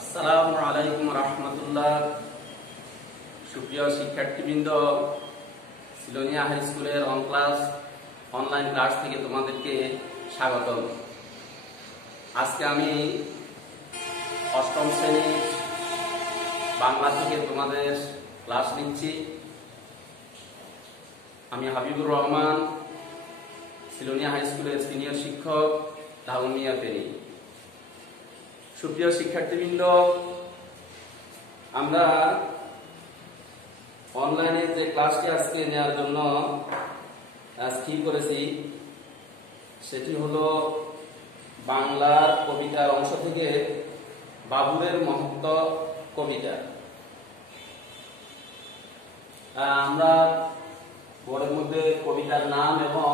আসসালামু আলাইকুম রহমতুল্লাহ। সুপ্রিয় শিক্ষার্থীবৃন্দ, সিলোনিয়া হাই স্কুলের অনলাইন ক্লাস থেকে তোমাদেরকে স্বাগতম। আজকে আমি অষ্টম শ্রেণীর বাংলা থেকে তোমাদের ক্লাস নিচ্ছি। আমি হাবিবুর রহমান, সিলোনিয়া হাই স্কুলের সিনিয়র শিক্ষক, ধাউনিয়া পেনি। সুপ্রিয় শিক্ষার্থীবৃন্দ, আমরা অনলাইনে যে ক্লাসটি আজকে নেওয়ার জন্য স্থির করেছি সেটি হলো বাংলার কবিতার অংশ থেকে বাবুরের মহত্ব কবিতা। আমরা বোর্ডের মধ্যে কবিতার নাম এবং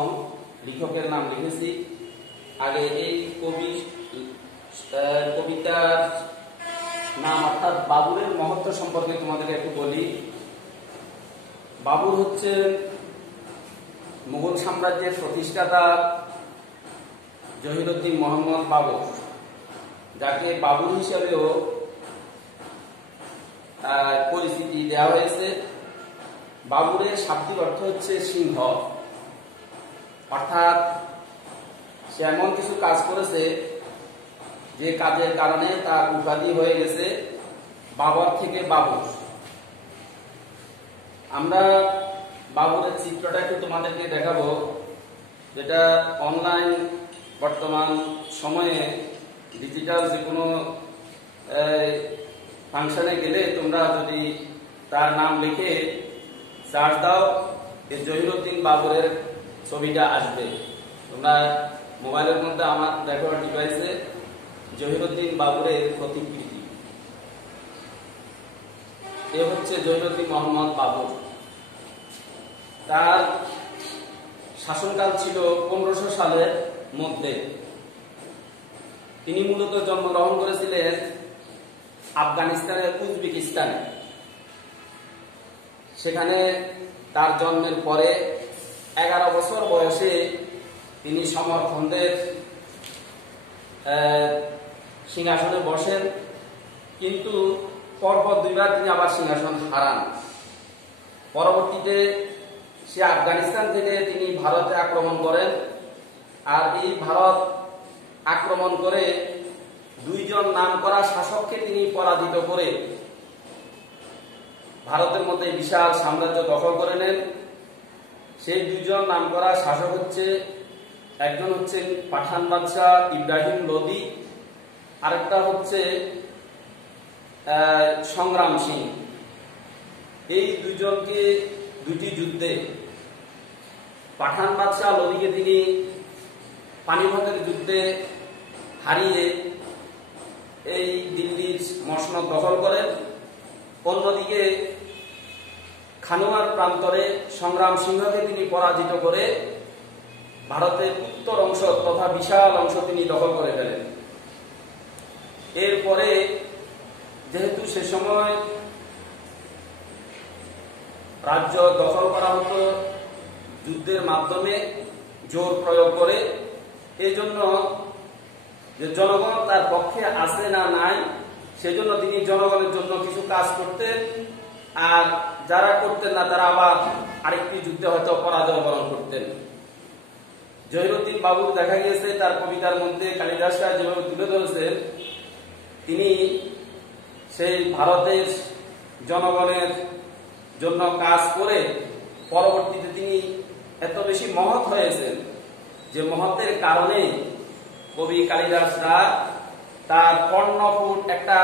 লেখকের নাম লিখেছি। আগে এই কবিতার নাম অর্থাৎ বাবুরের মহত্ব সম্পর্কে তোমাদের একটু বলি। বাবুর হচ্ছে মুঘল সাম্রাজ্যের প্রতিষ্ঠাতা জহিরুদ্দিন মোহাম্মদ বাবর, যাকে বাবুর হিসাবেও পরিচিতি দেওয়া হয়েছে। বাবুরের শাব্দিক অর্থ হচ্ছে সিংহ, অর্থাৎ সে এমন কিছু কাজ করেছে যে কাজের কারণে তার উপাধি হয়ে গেছে বাবর থেকে বাবুর। আমরা বাবুরের চিত্রটা একটু তোমাদেরকে দেখাবো, যেটা অনলাইন বর্তমান সময়ে ডিজিটাল যে কোনো ফাংশনে গেলে তোমরা যদি তার নাম লিখে সার্চ দাও, এই জহিরুদ্দিন বাবরের ছবিটা আসবে। তোমরা মোবাইলের মধ্যে আমার দেখো ডিভাইসে জহিরুদ্দিন বাবরের প্রতিকৃতি। এ হচ্ছে জহিরুদ্দিন মোহাম্মদ বাবর। তার শাসনকাল ছিল 1500 সালের মধ্যে। তিনি মূলত জন্মগ্রহণ করেছিলেন আফগানিস্তানের উজবেকিস্তানে। সেখানে তার জন্মের পরে 11 বছর বয়সে তিনি সমরখন্দের সিংহাসনে বসেন, কিন্তু পরপর দুইবার তিনি আবার সিংহাসন হারান। পরবর্তীতে সে আফগানিস্তান থেকে তিনি ভারতে আক্রমণ করেন, আর এই ভারত আক্রমণ করে দুইজন নামকরা শাসককে তিনি পরাজিত করে ভারতের মধ্যে বিশাল সাম্রাজ্য দখল করে নেন। সেই দুইজন নামকরা শাসক হচ্ছে, একজন হচ্ছেন পাঠান বাদশাহ ইব্রাহিম লোদি, আরেকটা হচ্ছে সংগ্রাম সিং। এই দুইজনকে দুইটি যুদ্ধে পাঠান বাদশাহ লোদিকে তিনি পানিপথের যুদ্ধে হারিয়ে এই দিল্লির মসনদ দখল করেন। অন্যদিকে খানুয়ার প্রান্তরে সংগ্রাম সিংহকে তিনি পরাজিত করে ভারতের উত্তর অংশ তথা বিশাল অংশ তিনি দখল করে ফেলেন। এরপরে যেহেতু সে সময় রাজ্য দখল করা হতো যুদ্ধের মাধ্যমে, জোর প্রয়োগ করে, এই জন্য যে জনগণ তার পক্ষে আছে না নাই সেজন্য তিনি জনগণের জন্য কিছু কাজ করতেন, আর যারা করতেন না তারা আবার আরেকটি যুদ্ধে হয়তো পরাজয় বরণ করতেন। জহিরুদ্দিন বাবুর দেখা গিয়েছে তার কবিতার মধ্যে কালিদাস যেভাবে তুলে ধরেছেন, তিনি সেই ভারতের জনগণের জন্য কাজ করে পরবর্তীতে তিনি এত বেশি মহৎ হয়েছেন যে মহতের কারণে কবি কালিদাসরা তার কর্ণপুট একটা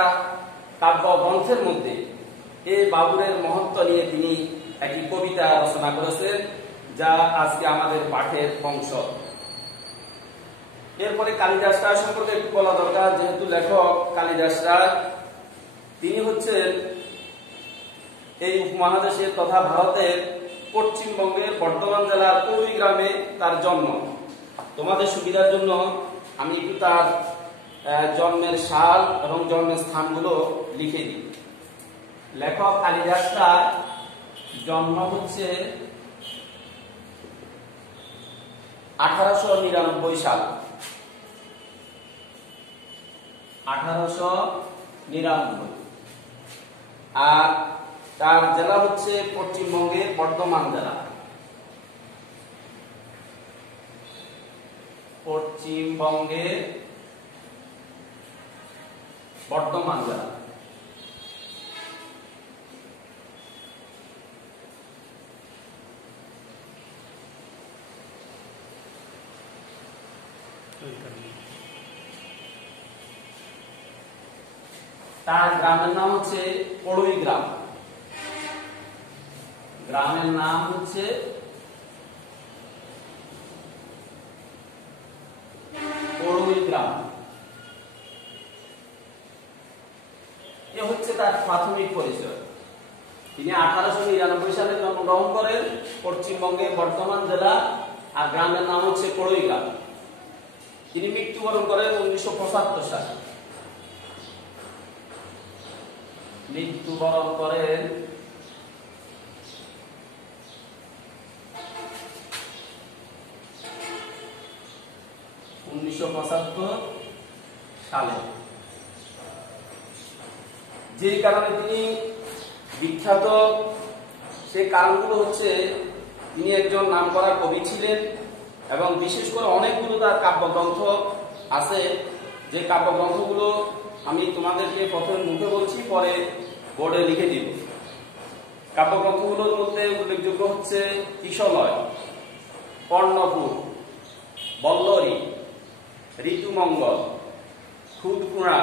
কাব্য গ্রন্থের মধ্যে এই বাবুরের মহত্ব নিয়ে তিনি একটি কবিতা রচনা করেছেন, যা আজকে আমাদের পাঠের অংশ। এরপরে কালিদাস রায় সম্পর্কে একটু বলা দরকার, যেহেতু লেখক কালিদাস রায়, তিনি হচ্ছেন এই উপমহাদেশের তথা ভারতের পশ্চিমবঙ্গের বর্ধমান জেলার কুড়ুই গ্রামে তার জন্ম। তোমাদের সুবিধার জন্য আমি একটু তার জন্মের সাল এবং জন্মের স্থানগুলো লিখে দিই। লেখক কালিদাস রায় জন্ম হচ্ছে 1899 সাল। 1899 99। আর তার জেলা হচ্ছে পশ্চিমবঙ্গের বর্ধমান জেলা। পশ্চিমবঙ্গের বর্ধমান জেলা। তার গ্রামের নাম হচ্ছে পড়ুই গ্রাম। গ্রামের নাম হচ্ছে পড়ুই গ্রাম। এ হচ্ছে তার প্রাথমিক পরিচয়। তিনি 1899 সালে জন্মগ্রহণ করেন পশ্চিমবঙ্গের বর্ধমান জেলা, আর গ্রামের নাম হচ্ছে পড়ুই গ্রাম। তিনি মৃত্যুবরণ করেন 1975 সালে। মৃত্যুবরণ করেন 1975 সালে। যে কারণে তিনি বিখ্যাত, সেই কারণগুলো হচ্ছে তিনি একজন নামকরা কবি ছিলেন এবং বিশেষ করে অনেকগুলো তার কাব্যগ্রন্থ আছে, যে কাব্যগ্রন্থগুলো আমি তোমাদেরকে প্রথমে মুখে বলছি, পরে বোর্ডে লিখে দিব। কাব্যগ্রন্থগুলোর মধ্যে উল্লেখযোগ্য হচ্ছে কিশলয়, কর্ণপুর, বল্লরী, ঋতুমঙ্গল, খুদকুঁড়া,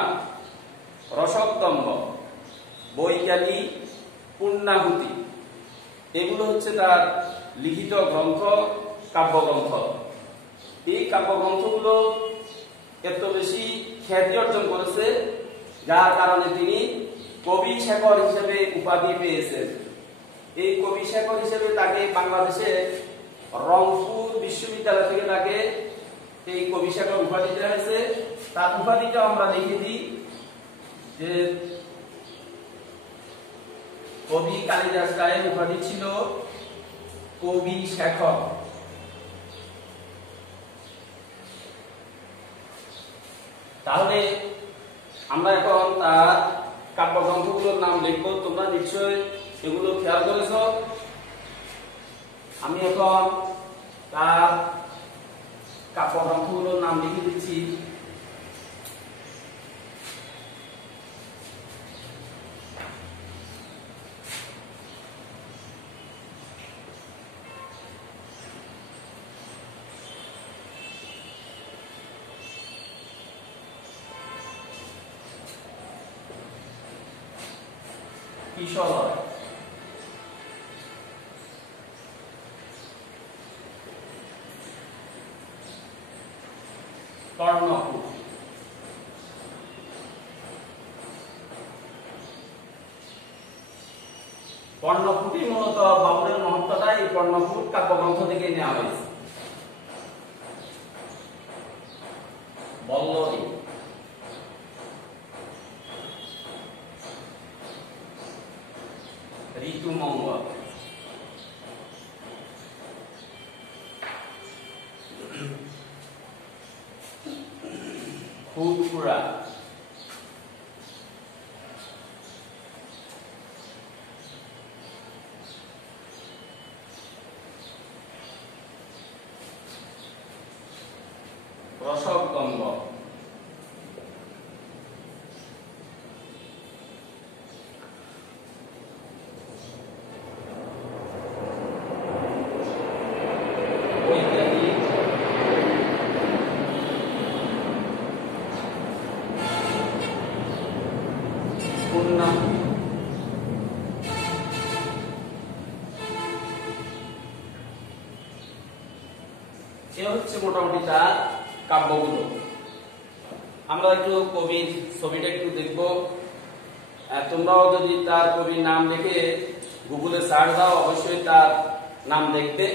রসকদম্ভ, বৈজ্ঞানী, পূর্ণাহুতি। এগুলো হচ্ছে তার লিখিত গ্রন্থ, কাব্যগ্রন্থ। এই কাব্যগ্রন্থগুলো এত বেশি খ্যাতি অর্জন করেছে, যার কারণে তিনি কবি শেখর হিসেবে উপাধি পেয়েছেন। এই কবি শেখর হিসেবে তাকে বাংলাদেশে রংপুর বিশ্ববিদ্যালয় থেকে তাকে এই কবি শেখর উপাধি দেওয়া হয়েছে। তার উপাধিটা আমরা লিখে দিই যে কবি কালিদাস রায়ের উপাধি ছিল কবি শেখর। তাহলে আমরা এখন তার কাব্যগ্রন্থগুলোর নাম লিখব। তোমরা নিশ্চয় এগুলো খেয়াল করেছ। আমি এখন তার কাব্যগ্রন্থগুলোর নাম লিখে দিচ্ছি। কিশলয়, কর্ণপুর, কর্ণপুরই মূলত বাউলের মহত্বটা এই কর্ণপুর কাব্যগ্রন্থ থেকে নেওয়া হয়েছে। বল্লরী, ঋতুমঙ্গল, খুদকুঁড়া, রসকদম্ভ, এ হচ্ছে মোটামুটি তার কাব্যগুলো। আমরা একটু কবির ছবিটা একটু দেখব। তোমরাও যদি তার কবির নাম দেখে গুগলে সার্চ দাও, অবশ্যই তার নাম দেখবে।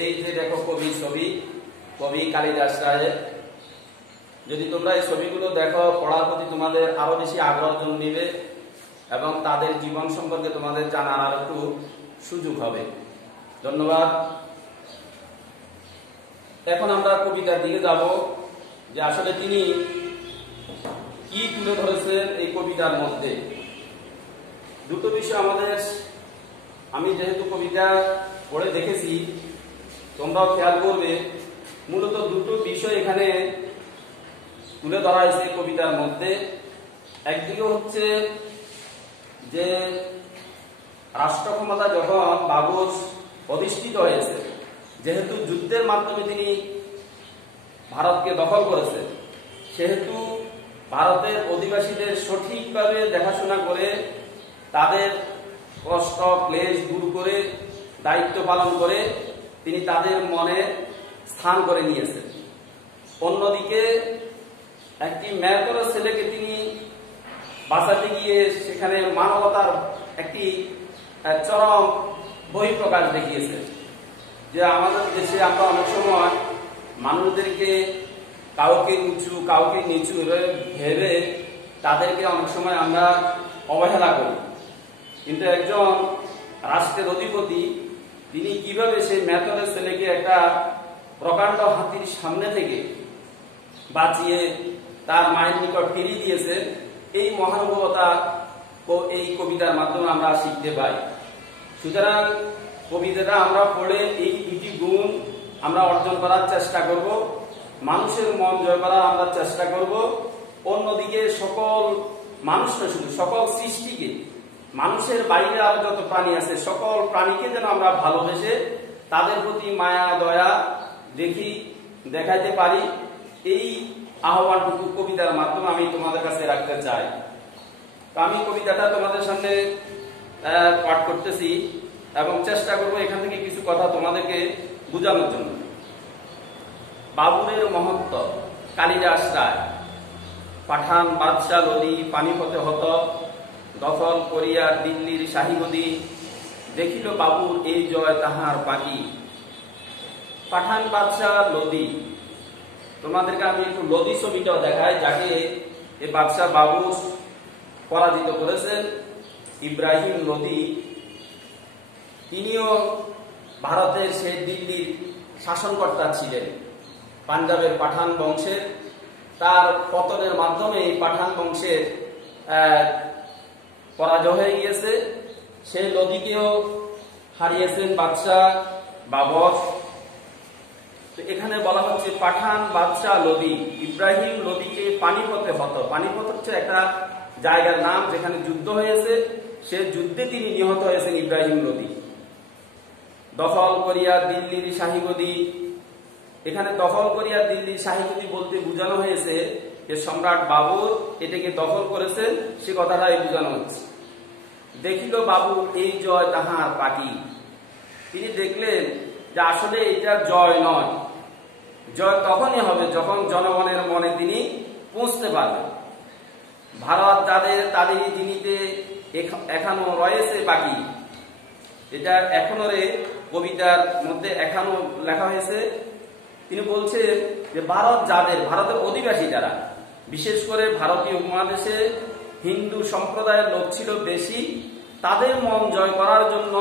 এই যে দেখো কবির ছবি, কবি কালিদাস রায়ের। যদি তোমরা এই ছবিগুলো দেখো, পড়ার প্রতি তোমাদের আরো বেশি আগ্রহ জন্মিবে এবং তাদের জীবন সম্পর্কে তোমাদের জানার আর একটু সুযোগ হবে। ধন্যবাদ। এখন আমরা কবিতার দিকে যাব, যে আসলে তিনি কি তুলে ধরেছেন এই কবিতার মধ্যে। দুটো বিষয় আমি যেহেতু কবিতা পড়ে দেখেছি, তোমরাও খেয়াল করবে, মূলত দুটো বিষয় এখানে তুলে ধরা হয়েছে কবিতার মধ্যে। একদিকে হচ্ছে যে রাষ্ট্র ক্ষমতা যখন বাবর অধিষ্ঠিত হয়েছে, যেহেতু যুদ্ধের মাধ্যমে তিনি ভারতকে দখল করেছেন, সেহেতু ভারতের অধিবাসীদের সঠিকভাবে দেখাশোনা করে তাদের কষ্ট ক্লেশ দূর করে দায়িত্ব পালন করে তিনি তাদের মনে স্থান করে নিয়েছেন। অন্যদিকে একটি মেয়ের ছেলেকে তিনি বাঁচাতে গিয়ে সেখানে মানবতার একটি চরম বহিঃপ্রকাশ দেখিয়েছেন। যে আমাদের দেশে আমরা অনেক সময় মানুষদেরকে কাউকে উঁচু কাউকে নিচু ভেবে তাদেরকে অনেক সময় আমরা অবহেলা করি, কিন্তু একজন রাষ্ট্রের অধিপতি তিনি কিভাবে সেই মেথরের ছেলেকে একটা প্রকাণ্ড হাতির সামনে থেকে বাঁচিয়ে তার মায়ের নিকট ফিরিয়ে দিয়েছে, এই মহানুভবতা এই কবিতার মাধ্যমে আমরা শিখতে পাই। সুতরাং কবিতাটা আমরা পড়ে এই দুটি গুণ আমরা অর্জন করার চেষ্টা করব, মানুষের মন জয় করার আমরা চেষ্টা করব। অন্যদিকে সকল মানুষ না, শুধু সকল সৃষ্টিকে, মানুষের বাইরে আরো যত প্রাণী আছে সকল প্রাণীকে যেন আমরা ভালোবেসে তাদের প্রতি মায়া দয়া দেখাইতে পারি, এই আহ্বানটুকু কবিতার মাধ্যমে আমি তোমাদের কাছে রাখতে চাই। তো আমি কবিতাটা তোমাদের সামনে পাঠ করতেছি এবং চেষ্টা করব এখান থেকে কিছু কথা তোমাদেরকে বোঝানোর জন্য। বাবুরের মহত্ব। কালিদাস রায়। পাঠান বাদশাহ লদি পানিপথে হত, দখল করিয়া দিল্লির শাহী নদী, দেখিল বাবুর এই জয় তাহার পাখি। পাঠান বাদশাহ লদি, তোমাদেরকে আমি একটু লদি ছবিটাও দেখাই, যাকে এই বাদশাহ বাবু পরাজিত করেছেন, ইব্রাহিম লোদি। তিনিও ভারতের সেই দিল্লির শাসনকর্তা ছিলেন, পাঞ্জাবের পাঠান বংশের। তার পতনের মাধ্যমে এই পাঠান বংশের পরাজয় হয়ে গিয়েছে। সেই লোদিকেও হারিয়েছেন বাদশাহ বাবর। এখানে বলা হচ্ছে পাঠান বাদশাহ লোদি ইব্রাহিম লোদিকে পানিপথে হত। পানিপথ হচ্ছে একটা জায়গার নাম যেখানে যুদ্ধ হয়েছে, সে যুদ্ধে তিনি নিহত হয়েছেন ইব্রাহিম লোদি। দখল করিয়া দিল্লির শাহী গদি। এখানে দখল করিয়া দিল্লির শাহী গদি বলতে বোঝানো হয়েছে যে সম্রাট বাবর এটাকে দখল করেছেন, সে কথাটাই বোঝানো হচ্ছে। দেখিল বাবু এই জয় তাহার পাখি। তিনি দেখলেন যে আসলে এটা জয় নয়, জয় তখনই হবে যখন জনগণের মনে তিনি পৌঁছতে পারবেন। ভারত তাদেরই জিনিতে এখনো রয়েছে বাকি, এটা এখনো কবিতার মধ্যে এখনো লেখা হয়েছে। তিনি বলছেন যে ভারতের অধিবাসী যারা, বিশেষ করে ভারতীয় উপমহাদেশে হিন্দু সম্প্রদায়ের লোক ছিল বেশি, তাদের মন জয় করার জন্য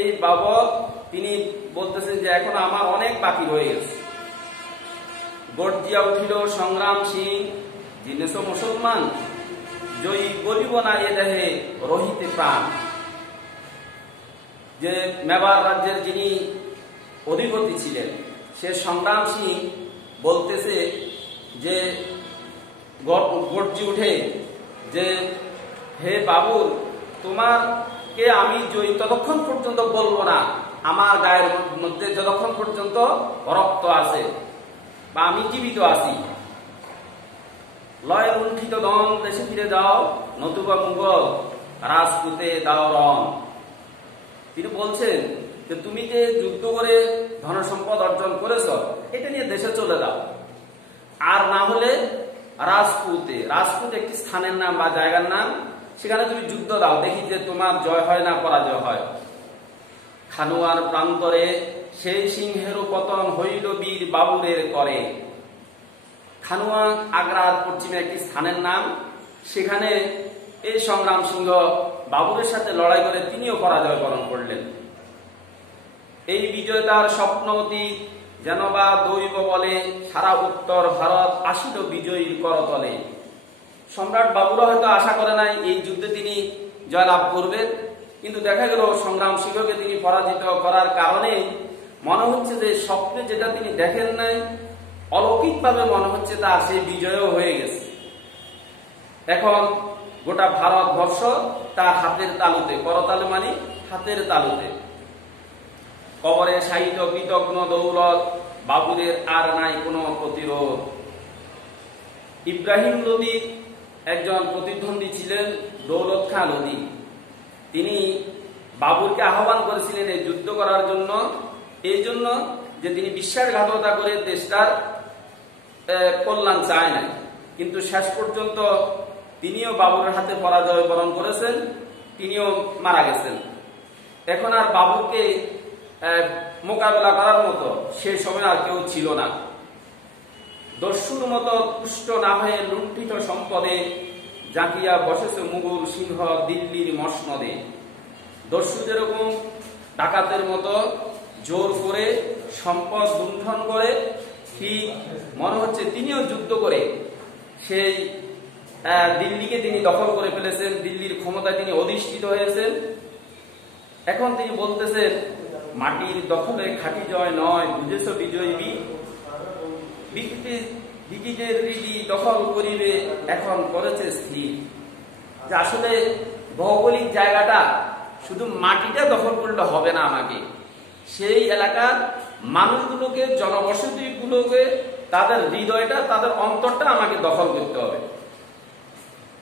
এই বাবর তিনি বলতেছেন যে এখন আমার অনেক বাকি রয়ে গেছে। গর্জিয়া উঠিল সংগ্রাম সিং, জিনেছ মুসলমান, জয়ী বলিব না এ দেহে রহিতে প্রাণ। যে মেবার রাজ্যের যিনি অধিপতি ছিলেন, সে সংগ্রাম সিং বলতেছে যে গর্জি উঠে যে হে বাবুর, তোমাকে আমি জয়ী ততক্ষণ পর্যন্ত বলবো না আমার গায়ের মধ্যে যতক্ষণ পর্যন্ত রক্ত আছে বা আমি জীবিত আছি। লয় লুণ্ঠিত দন দেশে ফিরে যাও, নতুবা মুঘল রাজপুতে দাও রণ। তিনি বলছেন যে তুমি যে যুদ্ধ করে ধন সম্পদ অর্জন করেছ, এটা নিয়ে দেশে চলে যাও, আর না হলে রাজপুত একটি স্থানের নাম বা জায়গার নাম, সেখানে তুমি যুদ্ধ দাও, দেখি যে তোমার জয় হয় না পরাজয় হয়। খানুয়ার প্রান্তরে সেই সিংহেরও পতন হইল বীর বাবুরের করে। খানুয়া আগ্রার পশ্চিমে একটি স্থানের নাম, সেখানে এই সংগ্রাম সিংহ বাবুরের সাথে লড়াই করে তিনিও পরাজয় বরণ করলেন। এই বিজয় তার স্বপ্নবতী যেন বা দৈব বলে, সারা উত্তর ভারত আসিল বিজয়ীর করতলে। সম্রাট বাবুরা হয়তো আশা করে নাই এই যুদ্ধে তিনি জয়লাভ করবেন, কিন্তু দেখা গেল সংগ্রাম শিখকে তিনি পরাজিত করার কারণে মনে হচ্ছে যে স্বপ্নে যেটা তিনি দেখেন নাই, অলৌকিকভাবে মনে হচ্ছে তার সেই বিজয়ও হয়ে গেছে। এখন গোটা ভারতবর্ষ তার হাতের তালুতে, করতালে মানে হাতের তালুতে। কবরে সাহিত্য কৃতজ্ঞ দৌলত, বাবুরের আর নাই কোনো প্রতিরোধ। ইব্রাহিম লোদীর একজন প্রতিদ্বন্দ্বী ছিলেন দৌলত খাঁ লোদী। তিনি বাবুরকে আহ্বান করেছিলেন এই যুদ্ধ করার জন্য, এই জন্য যে তিনি বিশ্বাসঘাতকতা করে দেশটার কল্যাণ চায় নাই। কিন্তু শেষ পর্যন্ত তিনিও বাবুরের হাতে পরাজয় বরণ করেছেন, তিনিও মারা গেছেন। এখন আর বাবুরকে মোকাবেলা করার মতো সেই সময় আর কেউ ছিল না। দস্যুর মতো তুষ্ট না হয়ে লুণ্ঠিত সম্পদে জাঁকিয়া বসেছে মুঘল সিংহ দিল্লির মসনদে। দস্যু যেরকম ডাকাতের মতো জোর করে সম্পদ লুণ্ঠন করে, ঠিক মনে হচ্ছে তিনিও যুদ্ধ করে সেই দিল্লিকে তিনি দখল করে ফেলেছেন, দিল্লির ক্ষমতায় তিনি অধিষ্ঠিত হয়েছেন। এখন তিনি বলতেছেন, মাটির দখলে খাঁটি জয় নয়, বুঝেছ বিজয়ী ব্রিটিশের রীতি দখল করিবে এখন করেছে স্থির। যে আসলে ভৌগোলিক জায়গাটা শুধু মাটিটা দখল করলে হবে না, আমাকে সেই এলাকার মানুষগুলোকে, জনবসতিগুলোকে, তাদের হৃদয়টা, তাদের অন্তরটা আমাকে দখল করতে হবে।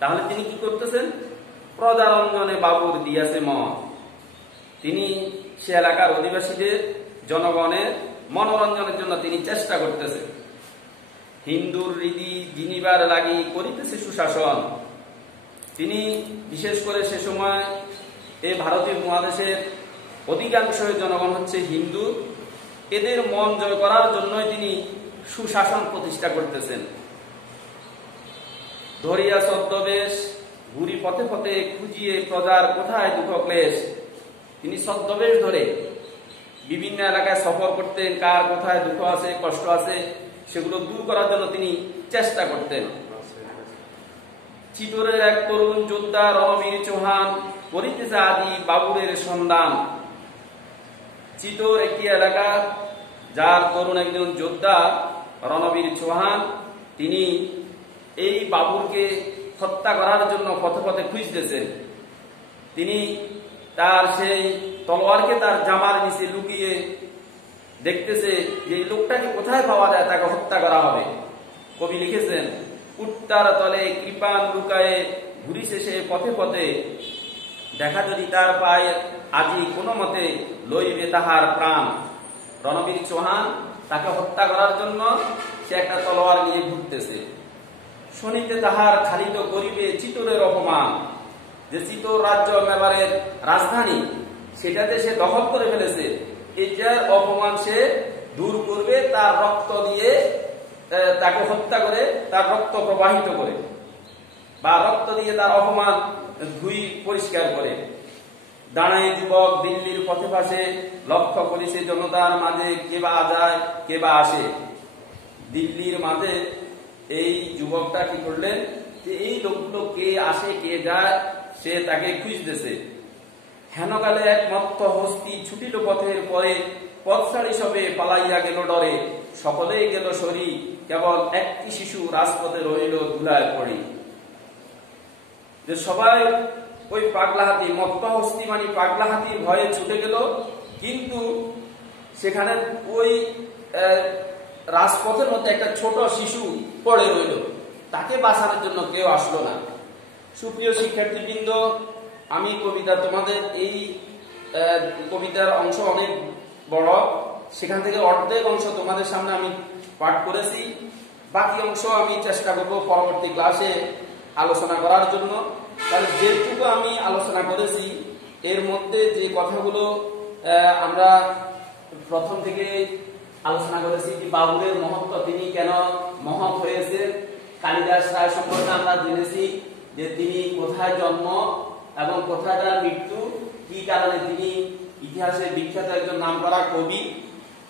তাহলে তিনি কি করতেছেন? প্রজারঞ্জনে বাবুর দিয়াছে মন। তিনি সে এলাকার অধিবাসীদের, জনগণের মনোরঞ্জনের জন্য তিনি চেষ্টা করতেছেন। হিন্দুর রীতি জিনিবার লাগি করিতেছে সুশাসন। তিনি বিশেষ করে সে সময় এই ভারতীয় মহাদেশের অধিকাংশ জনগণ হচ্ছে হিন্দু, এদের মন জয় করার জন্যই তিনি সুশাসন প্রতিষ্ঠা করতেছেন। ধরিয়া ছদ্মবেশ ঘুরি পথে পথে খুঁজিয়ে প্রজার কোথায় দুঃখ ক্লেশ। তিনি ছদ্মবেশ ধরে বিভিন্ন এলাকায় সফর করতেন, কার কোথায় দুঃখ আছে, কষ্ট আছে, সেগুলো দূর করার জন্য তিনি চেষ্টা করতেন। চিতোরের এক তরুণ যোদ্ধা রণবীর চৌহান করিতেছে আদি বাবুরের সন্ধান। চিতোর একটি এলাকা, যার তরুণ একজন যোদ্ধা রণবীর চৌহান, তিনি এই বাবুরকে হত্যা করার জন্য পথে পথে খুঁজতেছেন। তিনি তার সেই তলোয়ারকে তার জামার নিচে লুকিয়ে দেখতেছে যে এই লোকটাকে কোথায় পাওয়া যায়, তাকে হত্যা করা হবে। কবি লিখেছেন, উট্টার তলে কৃপান লুকায়ে ঘুরিছে সে পথে পথে, দেখা যদি তার পায় আজি কোনো মতে লইবে তাহার প্রাণ। রণবীর চৌহান তাকে হত্যা করার জন্য সে একটা তলোয়ার নিয়ে ঘুরতেছে। শুনিতে তাহার খালিত করিবে চিতোরের অপমান। যে চিতোর রাজ্য মেবারের রাজধানী, সেটাতে সে দখল করে ফেলেছে, এটার অপমান সে দূর করবে তার রক্ত দিয়ে, তাকে হত্যা করে তার রক্ত প্রবাহিত করে, বা রক্ত দিয়ে তার অপমান ধুই পরিষ্কার করে। দাঁড়ায় যুবক দিল্লির পথে পাশে, লক্ষ্য করিছে জনতার মাঝে কে বা যায় কে বা আসে। দিল্লির মাঝে এই যুবকটা কি করলেন, যে এই লোকগুলো কে আসে কে যায় সে তাকে খুঁজতেছে। হেনকালে এক মত্ত হস্তি ছুটিল পথের পরে, পথ ছাড়ি সবে পালাইয়া গেল ডরে। সকলেই গেল সরি, কেবল একটি শিশু রাজপথে রইল ধুলায় পড়ি। যে সবাই ওই পাগলা হাতি, মত্ত হস্তি মানে পাগলা হাতির ভয়ে ছুটে গেল, কিন্তু সেখানে ওই রাজপথের মধ্যে একটা ছোট শিশু পড়ে রইল, তাকে বাঁচানোর জন্য কেউ আসলো না। সুপ্রিয় শিক্ষার্থীবৃন্দ, আমি কবিতা, তোমাদের এই কবিতার অংশ অনেক বড়, সেখান থেকে অর্ধেক অংশ তোমাদের সামনে আমি পাঠ করেছি, বাকি অংশ আমি চেষ্টা করব পরবর্তী ক্লাসে আলোচনা করার জন্য। তাহলে যেটুকু আমি আলোচনা করেছি এর মধ্যে যে কথাগুলো আমরা প্রথম থেকে আলোচনা করেছি, যে বাবুরের মহত্ব, তিনি কেন মহৎ হয়েছেন। কালিদাস রায় সম্পর্কে আমরা জেনেছি যে তিনি কোথায় জন্ম এবং কোথায় তার মৃত্যু, কি কারণে তিনি ইতিহাসে বিখ্যাত একজন নামকরা কবি।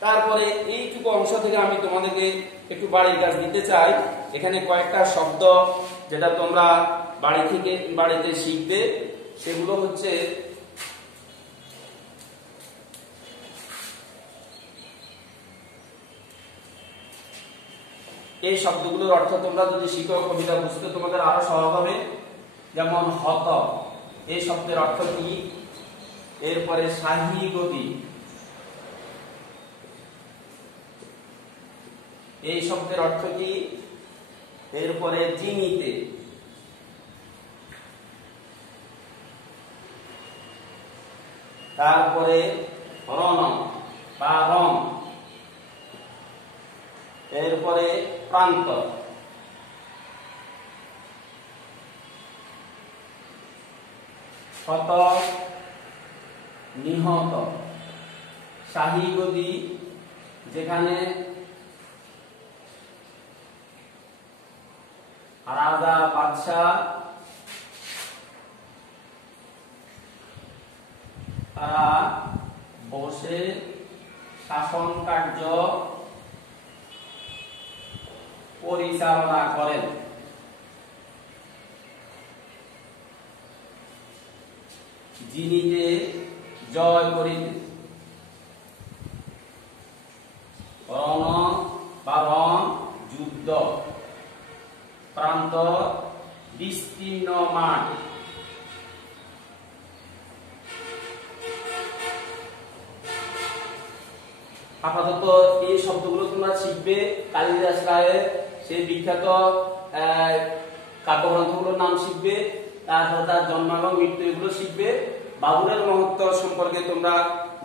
তারপরে এইটুকু অংশ থেকে আমি তোমাদেরকে একটু বাড়ির কাজ দিতে চাই। এখানে কয়েকটা শব্দ যেটা তোমরা বাড়িতে শিখবে, সেগুলো হচ্ছে এই শব্দগুলোর অর্থ তোমরা যদি শিখো, কবিতা বুঝতে তোমাদের আরো সহজ হবে। যেমন হত, এই শব্দের অর্থ কি? এরপরে শাহী গদি, এই শব্দের অর্থ কি? এরপরে জিনিতে, তারপরে রণ বা রং, এরপরে প্রান্ত, শত, নিহত, শাহী গদি যেখানে রাজা বাদশাহ তারা বসে শাসন কার্য পরিচালনা করেন। জিনিতে জয় করিতে, রণ বা রণ যুদ্ধ, প্রান্ত বিস্তীর্ণ মাঠ। আপাতত এই শব্দগুলো তোমরা শিখবে। কালিদাস রায়ের সেই বিখ্যাত কাব্যগ্রন্থগুলোর নাম শিখবে, তারপর তার জন্ম এবং মৃত্যু এগুলো শিখবে। বাবুরের মহত্ব সম্পর্কে তোমরা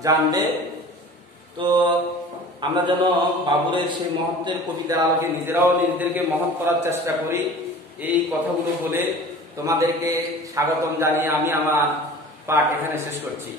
জানবে। তো আমরা যেন বাবুরের সেই মহত্বের কবিতার আলোকে নিজেরাও নিজেদেরকে মহৎ করার চেষ্টা করি। এই কথাগুলো বলে তোমাদেরকে স্বাগতম জানিয়ে আমি আমার পাঠ এখানে শেষ করছি।